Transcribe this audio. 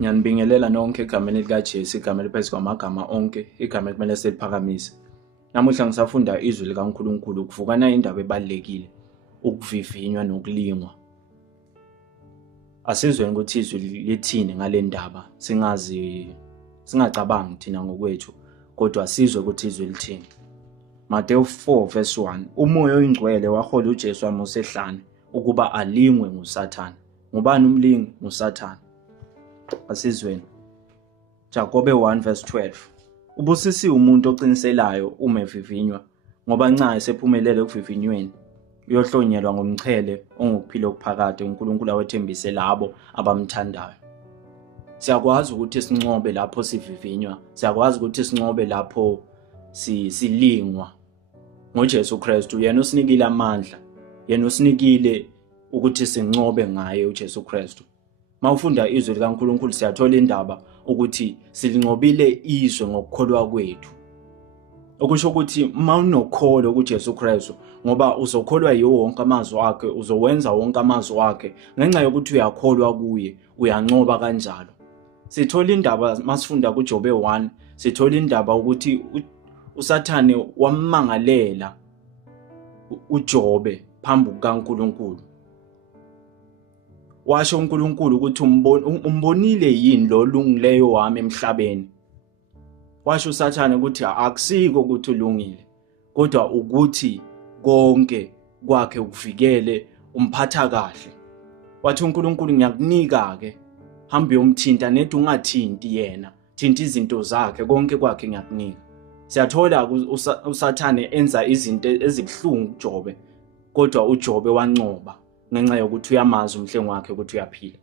Ngiyanibingelela nonke egameni likaJesu, igama eliphezu kwamagama onke, igama ekumele siliphakamise. Namuhla ngisafunda izwi likaNkulunkulu. Ukuvukana indaba ebalulekile, ukuvivinywa nokulingwa. Asizweni ukuthi izwi lithini ngale ndaba, singacabangi thina ngokwethu, kodwa sizwe ukuthi izwi lithini. Mateyu 4:1. Umoya oyingcwele wahola uJesu amusa ehlane ukuba alingwe nguSathane. Ngubani umlingi? nguSathane. Asizweni. Jakobe 1:12. Ubusisiwe umuntu oqiniselayo uma evivinywa, ngoba nca esephumelele ekuvivinyweni uyohlonyelwa ngomchele ongukuphila okuphakade uNkulunkulu awethembise labo abamthandayo. Siyakwazi ukuthi sincobe lapho sivivinywa, siyakwazi ukuthi sincobe lapho silingwa ngoJesu Kristu. Yena usinikile amandla, yena usinikile ukuthi sincobe ngaye uJesu Kristu. Mawufunda izwi likaNkulunkulu siyathola indaba ukuthi silincobile izwe ngokukholwa kwethu. Okusho ukuthi mawunokholo kuJesu Kristu, ngoba uzokholwa yiwo wonke amazwi akhe, uzowenza wonke amazwi akhe, ngenxa yokuthi uyakholwa kuye, uyancoba kanjalo. Sithola indaba masifunda kuJobe 1, sithola indaba ukuthi uSathane wamangalela uJobe phambi kukaNkulunkulu. Washo uNkulunkulu ukuthi umbonile yini lo lungileyo wami emhlabeni. Washo uSathane ukuthi akusiko ukuthi ulungile, kodwa ukuthi konke kwakhe ukuvikele, umphatha kahle. Wathi uNkulunkulu ngiyakunika ke, hamba uyomthinta, nedi ungathinti yena, thinta izinto zakhe, konke kwakhe ngiyakunika. Siyathola uSathane enza izinto ezibhlungu kuJobe, kodwa uJobe wancoba ngenxa yokuthi uyamazi umhlengi wakhe ukuthi uyaphila.